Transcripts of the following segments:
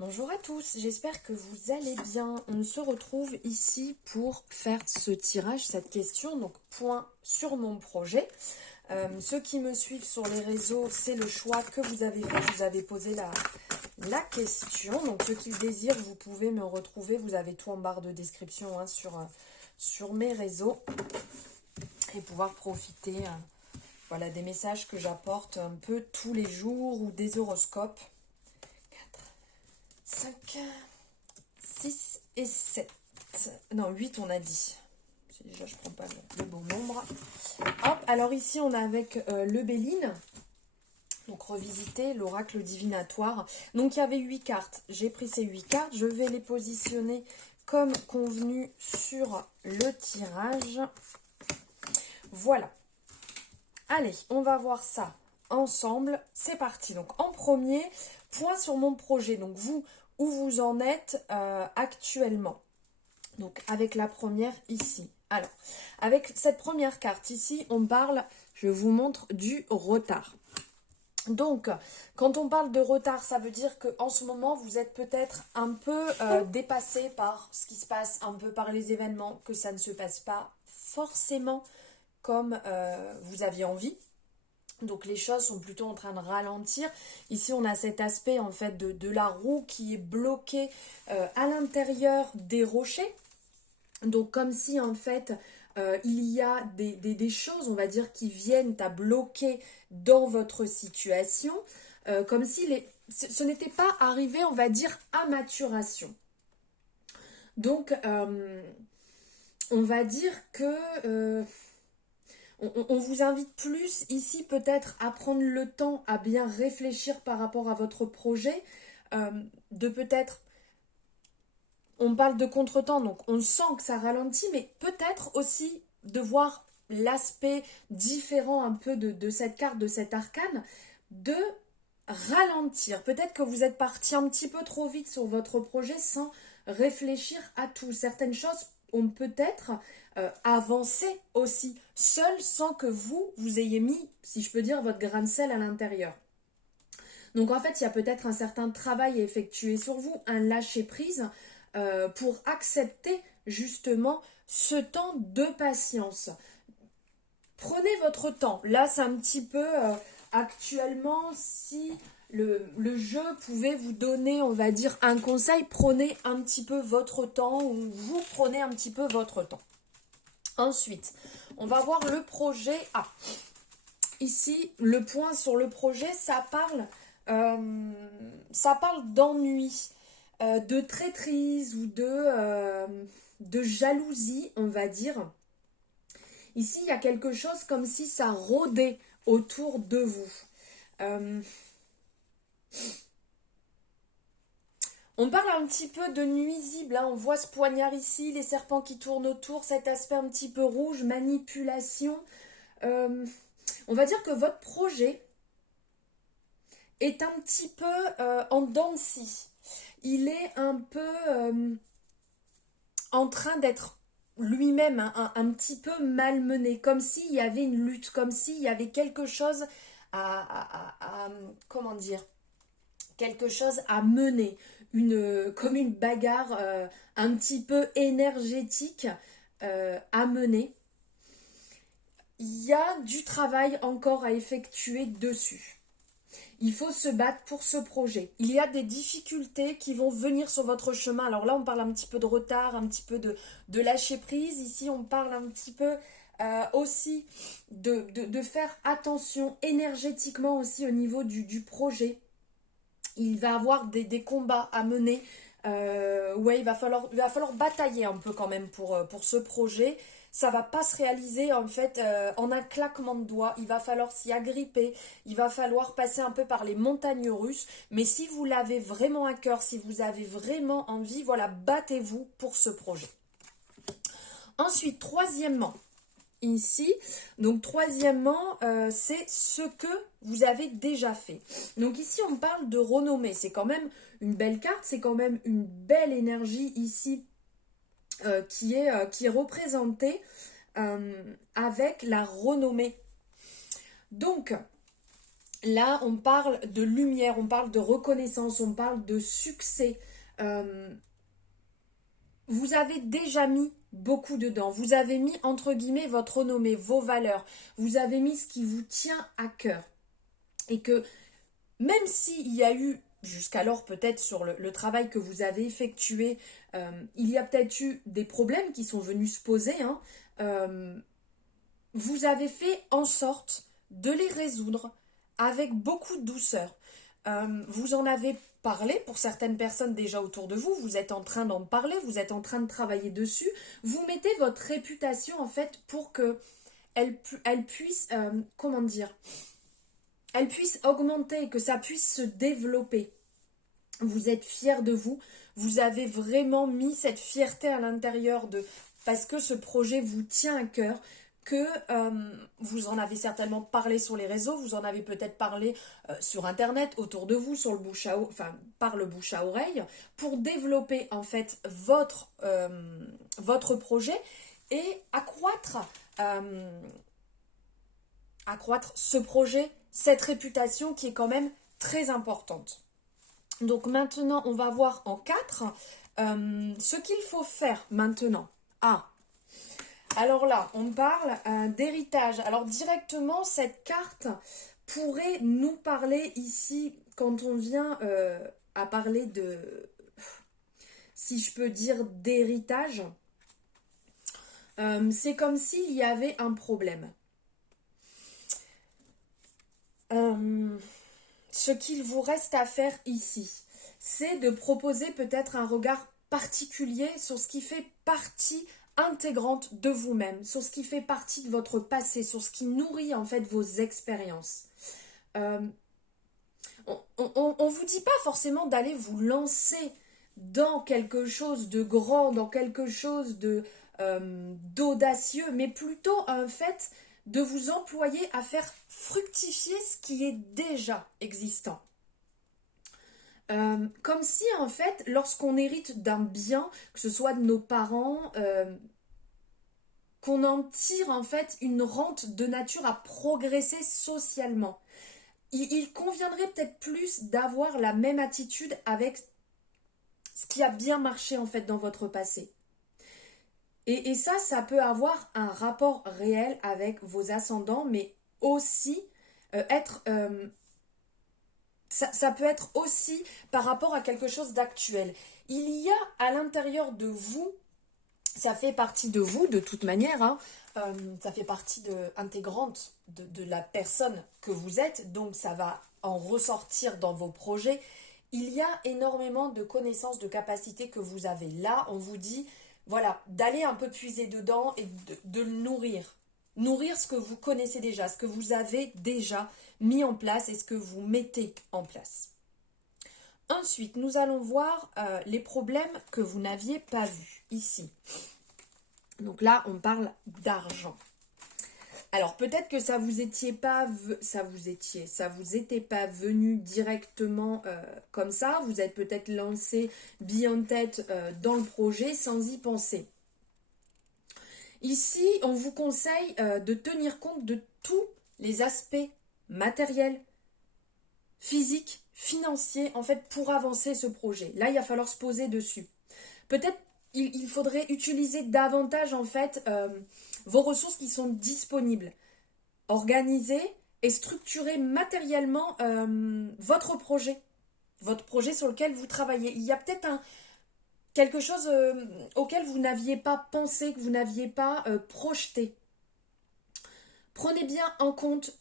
Bonjour à tous, j'espère que vous allez bien. On se retrouve ici pour faire ce tirage, cette question, donc point sur mon projet. Ceux qui me suivent sur les réseaux, c'est le choix que vous avez fait. Je vous avais posé la question. Donc ceux qui le désirent, vous pouvez me retrouver. Vous avez tout en barre de description hein, sur mes réseaux. Et pouvoir profiter voilà, des messages que j'apporte un peu tous les jours ou des horoscopes. 5, 6 et 7. Non, 8 on a dit. Déjà, je prends pas le bon nombre. Hop, alors ici, on a avec le Béline. Donc, revisiter l'oracle divinatoire. Donc, il y avait 8 cartes. J'ai pris ces 8 cartes. Je vais les positionner comme convenu sur le tirage. Voilà. Allez, on va voir ça ensemble. C'est parti. Donc, en premier, point sur mon projet. Donc, vous, où vous en êtes actuellement. Donc, avec la première ici. Alors, avec cette première carte ici, on parle, je vous montre, du retard. Donc, quand on parle de retard, ça veut dire qu'en ce moment, vous êtes peut-être un peu dépassé par ce qui se passe, un peu par les événements, que ça ne se passe pas forcément comme vous aviez envie. Donc les choses sont plutôt en train de ralentir. Ici, on a cet aspect en fait de la roue qui est bloquée à l'intérieur des rochers. Donc comme si en fait il y a des choses, on va dire, qui viennent à bloquer dans votre situation. Comme si ce n'était pas arrivé, on va dire, à maturation. Donc on va dire que... on vous invite plus ici peut-être à prendre le temps à bien réfléchir par rapport à votre projet, de peut-être, on parle de contretemps, donc on sent que ça ralentit, mais peut-être aussi de voir l'aspect différent un peu de cette carte, de cet arcane, de ralentir. Peut-être que vous êtes parti un petit peu trop vite sur votre projet sans réfléchir à tout. Certaines choses ont peut-être avancé aussi seul sans que vous ayez mis, si je peux dire, votre grain de sel à l'intérieur. Donc en fait, il y a peut-être un certain travail à effectuer sur vous, un lâcher-prise pour accepter justement ce temps de patience. Prenez votre temps. Là, c'est un petit peu actuellement, si le jeu pouvait vous donner, on va dire, un conseil, prenez un petit peu votre temps ou vous prenez un petit peu votre temps. Ensuite, on va voir le projet A. Ici, le point sur le projet, ça parle d'ennui, de traîtrise ou de jalousie, on va dire. Ici, il y a quelque chose comme si ça rôdait autour de vous. On parle un petit peu de nuisible, hein. On voit ce poignard ici, les serpents qui tournent autour, cet aspect un petit peu rouge, manipulation. On va dire que votre projet est un petit peu en dents de scie. Il est un peu en train d'être lui-même un petit peu malmené, comme s'il y avait une lutte, comme s'il y avait quelque chose comment dire, quelque chose à mener, comme une bagarre un petit peu énergétique à mener. Il y a du travail encore à effectuer dessus. Il faut se battre pour ce projet. Il y a des difficultés qui vont venir sur votre chemin. Alors là, on parle un petit peu de retard, un petit peu de lâcher prise. Ici, on parle un petit peu aussi de faire attention énergétiquement aussi au niveau du projet. Il va avoir des combats à mener. Ouais, il va falloir batailler un peu quand même pour ce projet. Ça va pas se réaliser en fait en un claquement de doigts. Il va falloir s'y agripper. Il va falloir passer un peu par les montagnes russes. Mais si vous l'avez vraiment à cœur, si vous avez vraiment envie, voilà, battez-vous pour ce projet. Ensuite, troisièmement, ici, donc troisièmement, c'est ce que vous avez déjà fait. Donc ici, on parle de renommée. C'est quand même une belle carte, c'est quand même une belle énergie ici qui est représentée avec la renommée. Donc, Là, on parle de lumière, on parle de reconnaissance, on parle de succès. Euh, Vous avez déjà mis beaucoup dedans. Vous avez mis, entre guillemets, votre renommée, vos valeurs. Vous avez mis ce qui vous tient à cœur. Et que même s'il y a eu, jusqu'alors peut-être sur le travail que vous avez effectué, il y a peut-être eu des problèmes qui sont venus se poser, hein, vous avez fait en sorte de les résoudre avec beaucoup de douceur. Vous en avez parlé pour certaines personnes déjà autour de vous, vous êtes en train d'en parler, vous êtes en train de travailler dessus, vous mettez votre réputation en fait pour que elle puisse, comment dire, elle puisse augmenter, que ça puisse se développer. Vous êtes fiers de vous, vous avez vraiment mis cette fierté à l'intérieur de, parce que ce projet vous tient à cœur, que vous en avez certainement parlé sur les réseaux, vous en avez peut-être parlé sur internet, autour de vous, sur le bouche à enfin par le bouche à oreille, pour développer en fait votre projet et euh, accroître ce projet, cette réputation qui est quand même très importante. Donc maintenant, on va voir en 4 ce qu'il faut faire maintenant. Ah, alors là, on parle d'héritage. Alors directement, cette carte pourrait nous parler ici, quand on vient à parler de, si je peux dire, d'héritage. C'est comme s'il y avait un problème. Ce qu'il vous reste à faire ici, c'est de proposer peut-être un regard particulier sur ce qui fait partie intégrante de vous-même, sur ce qui fait partie de votre passé, sur ce qui nourrit en fait vos expériences. Euh, on vous dit pas forcément d'aller vous lancer dans quelque chose de grand, dans quelque chose de d'audacieux, mais plutôt en fait de vous employer à faire fructifier ce qui est déjà existant. Comme si en fait, lorsqu'on hérite d'un bien, que ce soit de nos parents, qu'on en tire en fait une rente de nature à progresser socialement. Il conviendrait peut-être plus d'avoir la même attitude avec ce qui a bien marché en fait dans votre passé. Et ça peut avoir un rapport réel avec vos ascendants, mais aussi être ça peut être aussi par rapport à quelque chose d'actuel. Il y a à l'intérieur de vous, ça fait partie de vous de toute manière, hein, ça fait partie intégrante de la personne que vous êtes, donc ça va en ressortir dans vos projets. Il y a énormément de connaissances, de capacités que vous avez. Là, on vous dit, voilà, d'aller un peu puiser dedans et de le nourrir. Nourrir ce que vous connaissez déjà, ce que vous avez déjà mis en place et ce que vous mettez en place. Ensuite, nous allons voir les problèmes que vous n'aviez pas vus ici. Donc là, on parle d'argent. Alors peut-être que ça vous était pas venu directement comme ça. Vous êtes peut-être lancé bille en tête dans le projet sans y penser. Ici, on vous conseille de tenir compte de tous les aspects matériels, physiques, financiers, en fait, pour avancer ce projet. Là, il va falloir se poser dessus. Peut-être il faudrait utiliser davantage, en fait, vos ressources qui sont disponibles. Organiser et structurer matériellement votre projet sur lequel vous travaillez. Il y a peut-être quelque chose auquel vous n'aviez pas pensé, que vous n'aviez pas projeté. Prenez bien en compte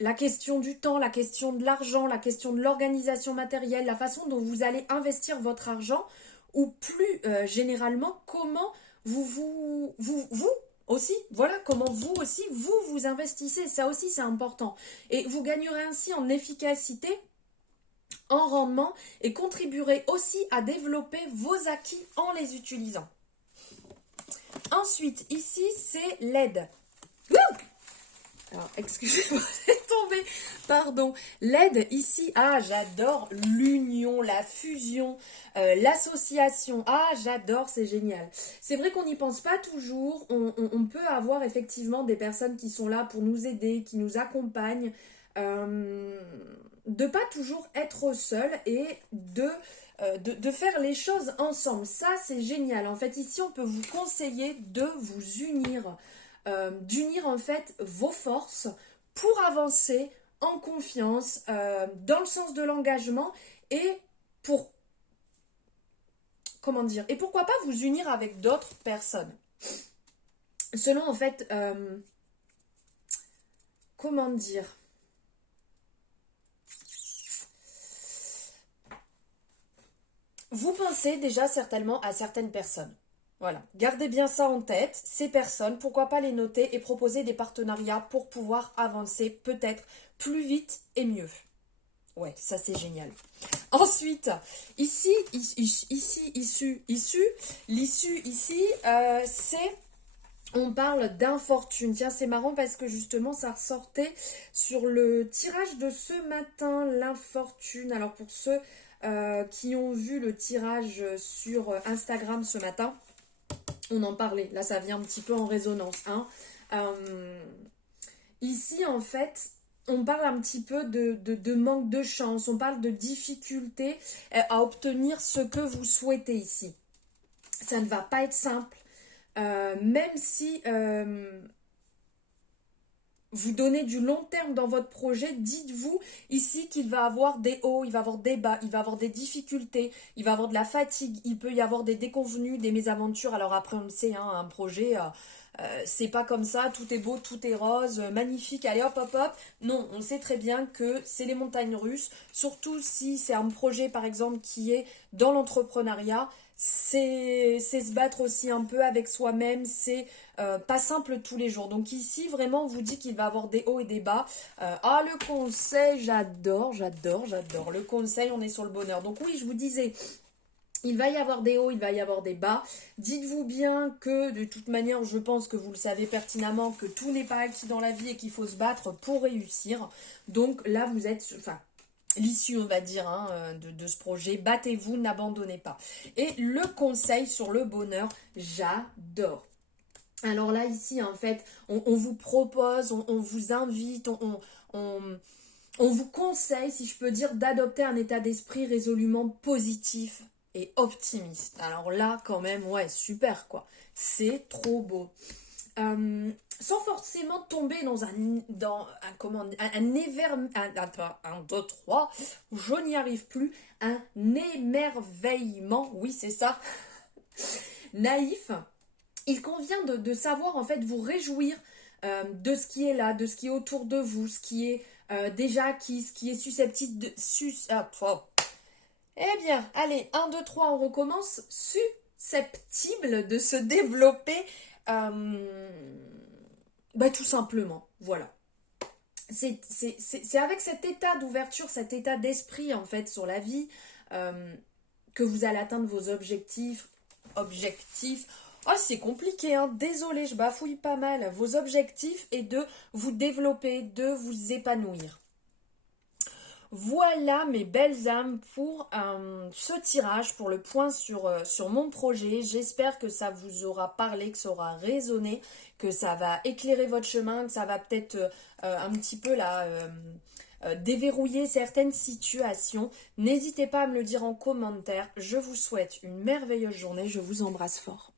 la question du temps, la question de l'argent, la question de l'organisation matérielle, la façon dont vous allez investir votre argent, ou plus généralement, comment vous aussi, voilà, comment vous investissez, ça aussi c'est important. Et vous gagnerez ainsi en efficacité, en rendement, et contribuerez aussi à développer vos acquis en les utilisant. Ensuite, ici, c'est l'aide. Alors, excusez-moi, c'est tombé. Pardon. L'aide ici, ah, j'adore l'union, la fusion, l'association. Ah, j'adore, c'est génial. C'est vrai qu'on n'y pense pas toujours. On peut avoir effectivement des personnes qui sont là pour nous aider, qui nous accompagnent. de pas toujours être seul et de faire les choses ensemble. Ça, c'est génial. En fait, ici, on peut vous conseiller de vous unir, d'unir en fait vos forces pour avancer en confiance, dans le sens de l'engagement et pour, comment dire, et pourquoi pas vous unir avec d'autres personnes. Selon en fait, comment dire, vous pensez déjà certainement à certaines personnes. Voilà, gardez bien ça en tête, ces personnes, pourquoi pas les noter et proposer des partenariats pour pouvoir avancer peut-être plus vite et mieux. Ouais, ça c'est génial. Ensuite, ici, l'issue ici, c'est, on parle d'infortune. Tiens, c'est marrant parce que justement, ça ressortait sur le tirage de ce matin, l'infortune. Alors pour ceux qui ont vu le tirage sur Instagram ce matin, on en parlait. Là, ça vient un petit peu en résonance. Hein. Ici, en fait, on parle un petit peu de manque de chance. On parle de difficulté à obtenir ce que vous souhaitez ici. Ça ne va pas être simple. Même si vous donnez du long terme dans votre projet, dites-vous ici qu'il va avoir des hauts, il va avoir des bas, il va avoir des difficultés, il va avoir de la fatigue, il peut y avoir des déconvenues, des mésaventures. Alors après, on le sait, hein, un projet, c'est pas comme ça, tout est beau, tout est rose, magnifique, allez hop hop hop. Non, on sait très bien que c'est les montagnes russes, surtout si c'est un projet par exemple qui est dans l'entrepreneuriat. C'est se battre aussi un peu avec soi-même, c'est pas simple tous les jours. Donc ici, vraiment, on vous dit qu'il va avoir des hauts et des bas. Le conseil, j'adore. Le conseil, on est sur le bonheur. Donc oui, je vous disais, il va y avoir des hauts, il va y avoir des bas. Dites-vous bien que, de toute manière, je pense que vous le savez pertinemment, que tout n'est pas acquis dans la vie et qu'il faut se battre pour réussir. Donc là, vous êtes... Enfin, l'issue, on va dire, hein, de ce projet. Battez-vous, n'abandonnez pas. Et le conseil sur le bonheur, j'adore. Alors là, ici, en fait, on vous propose, on vous invite, on vous conseille, si je peux dire, d'adopter un état d'esprit résolument positif et optimiste. Alors là, quand même, ouais, super, quoi. C'est trop beau. Sans forcément tomber dans un 2, 3, je n'y arrive plus, un émerveillement, oui c'est ça, naïf, il convient de savoir en fait vous réjouir de ce qui est là, de ce qui est autour de vous, ce qui est déjà acquis, ce qui est susceptible de... Eh bien, allez, 1, 2, 3, on recommence, susceptible de se développer... tout simplement, voilà. C'est avec cet état d'ouverture, cet état d'esprit en fait sur la vie que vous allez atteindre vos objectifs. Oh, c'est compliqué, hein. Désolée, je bafouille pas mal. Vos objectifs et de vous développer, de vous épanouir. Voilà mes belles âmes pour ce tirage, pour le point sur mon projet. J'espère que ça vous aura parlé, que ça aura résonné, que ça va éclairer votre chemin, que ça va peut-être un petit peu là déverrouiller certaines situations. N'hésitez pas à me le dire en commentaire. Je vous souhaite une merveilleuse journée. Je vous embrasse fort.